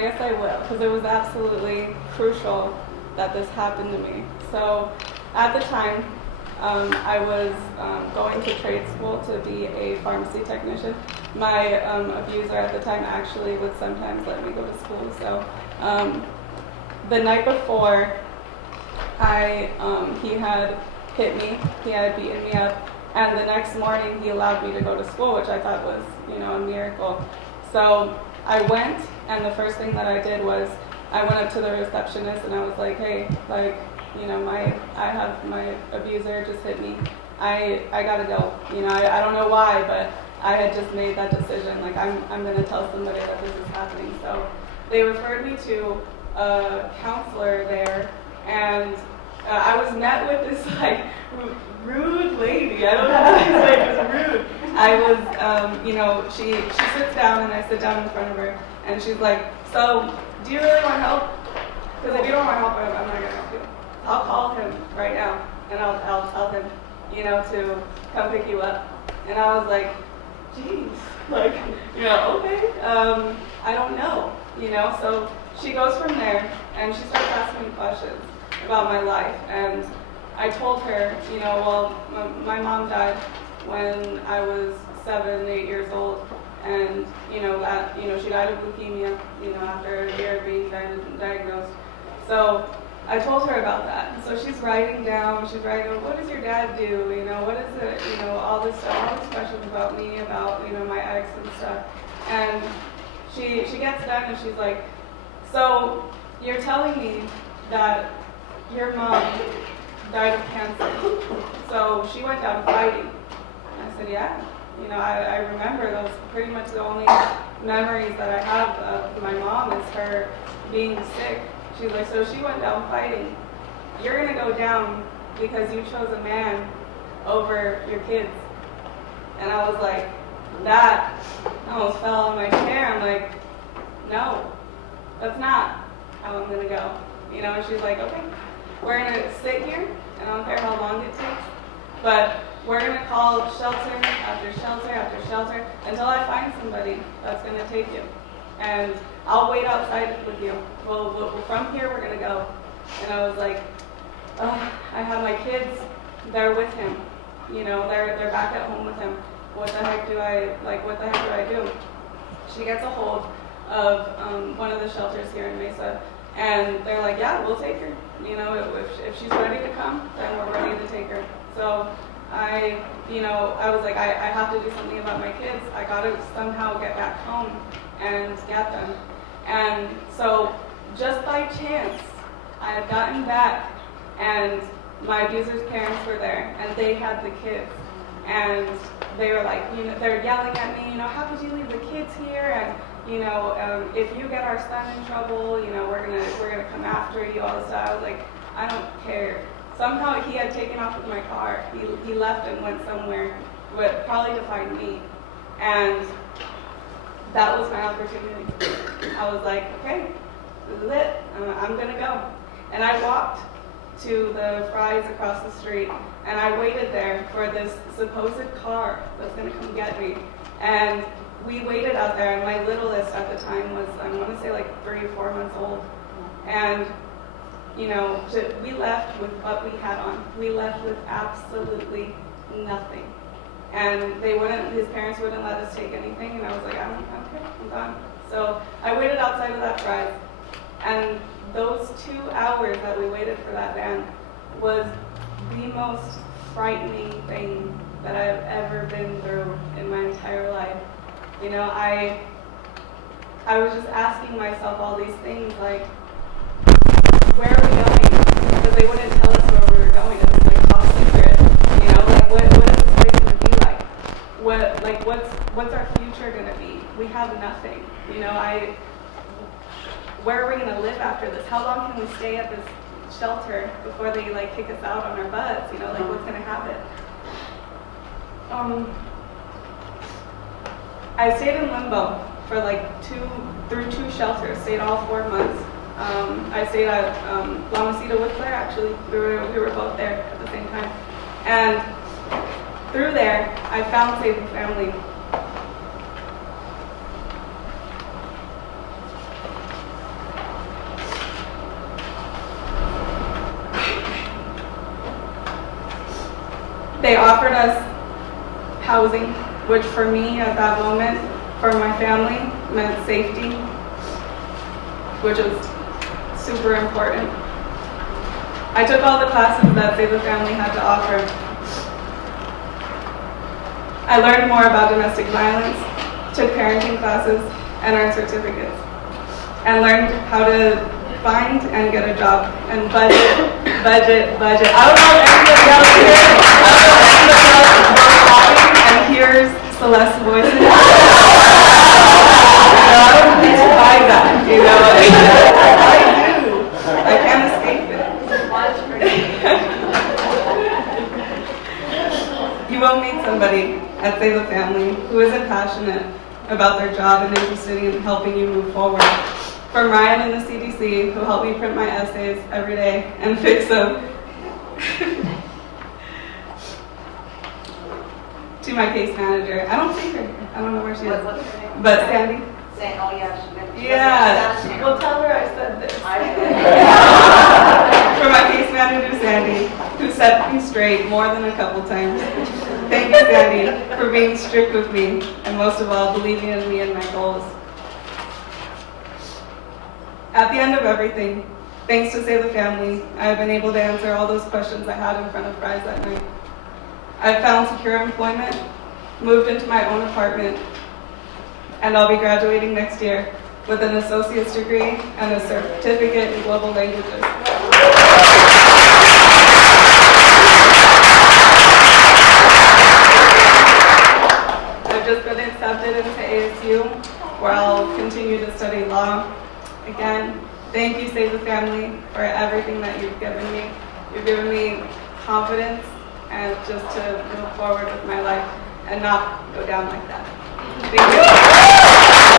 guess I will, because it was absolutely crucial that this happened to me. So at the time, I was going to trade school to be a pharmacy technician. My abuser at the time actually would sometimes let me go to school. So the night before, he had hit me, he had beaten me up, and the next morning he allowed me to go to school, which I thought was, a miracle. So I went, and the first thing that I did was I went up to the receptionist and I was like, hey, like, my abuser just hit me. I gotta go. I don't know why, but I had just made that decision. Like, I'm gonna tell somebody that this is happening. So they referred me to a counselor there, and I was met with this like rude lady. I don't know how to say it was rude. I was, she sits down and I sit down in front of her, and she's like, so do you really want help? Because if you don't want help, I'm not gonna help you. I'll call him right now, and I'll tell him, to come pick you up. And I was like, geez, like, okay, I don't know, So she goes from there, and she starts asking me questions about my life. And I told her, my mom died when I was 7, 8 years old, and she died of leukemia, after a year of being diagnosed. So I told her about that. So she's writing, what does your dad do? What is it? All this stuff, all these questions about me, about, my ex and stuff. And she gets done and she's like, so you're telling me that your mom died of cancer. So she went down fighting. And I said, yeah. I remember those pretty much the only memories that I have of my mom is her being sick. She's like, so she went down fighting. You're going to go down because you chose a man over your kids. And I was like, that I almost fell on my chair. I'm like, no, that's not how I'm going to go. And she's like, okay, we're going to sit here, and I don't care how long it takes, but we're going to call shelter after shelter after shelter until I find somebody that's going to take you. And I'll wait outside with you. Well, from here we're going to go. And I was like, oh, I have my kids. They're with him. They're back at home with him. What the heck do I do? She gets a hold of one of the shelters here in Mesa, and they're like, yeah, we'll take her. If she's ready to come, then we're ready to take her. So I was like, I have to do something about my kids. I got to somehow get back home and get them. And so just by chance, I had gotten back, and my abuser's parents were there, and they had the kids. And they were like, they're yelling at me, how could you leave the kids here? And if you get our son in trouble, we're gonna come after you, all this stuff. I was like, I don't care. Somehow he had taken off with my car. He left and went somewhere, but probably to find me. And that was my opportunity. I was like, okay, this is it. I'm gonna go. And I walked to the Fry's across the street, and I waited there for this supposed car that's gonna come get me. And we waited out there, and my littlest at the time was, I want to say like 3 or 4 months old. And we left with what we had on. We left with absolutely nothing. And his parents wouldn't let us take anything, and I was like, I don't care, I'm done. So I waited outside of that Fry's, and those 2 hours that we waited for that van was the most frightening thing that I've ever been through in my entire life. I was just asking myself all these things, like, where are we going? Because they wouldn't tell us where we were going. It was like top secret. What is this place going to be like? What's our future going to be? We have nothing. Where are we going to live after this? How long can we stay at this shelter before they kick us out on our butts? What's going to happen? I stayed in limbo for through 2 shelters. Stayed all 4 months. I stayed at La Mesita with Claire. Actually, we were both there at the same time. And through there, I found Saving Family. They offered us housing, which for me at that moment, for my family, meant safety, which was super important. I took all the classes that Save the Family had to offer. I learned more about domestic violence, took parenting classes, and earned certificates, and learned how to find and get a job, and budget. I don't know if anybody else here, and here's Celeste's voice. I don't need to hide that, you know. I do. I can't escape it. You will meet somebody at Save the Family who isn't passionate about their job and interested in helping you move forward. From Ryan in the CDC, who helped me print my essays every day and fix them, to my case manager. I don't see her. I don't know where she is. What's her name? But Sandy. Oh, yeah. Yeah. Well, tell her I said this. For my case manager, Sandy, who set me straight more than a couple times. Thank you, Sandy, for being strict with me, and most of all, believing in me and my goals. At the end of everything, thanks to Save the Family, I have been able to answer all those questions I had in front of Fry's that night. I've found secure employment, moved into my own apartment, and I'll be graduating next year with an associate's degree and a certificate in global languages. I've just been accepted into ASU, where I'll continue to study law. Again, thank you, Save the Family, for everything that you've given me. You've given me confidence and just to move forward with my life and not go down like that. Thank you.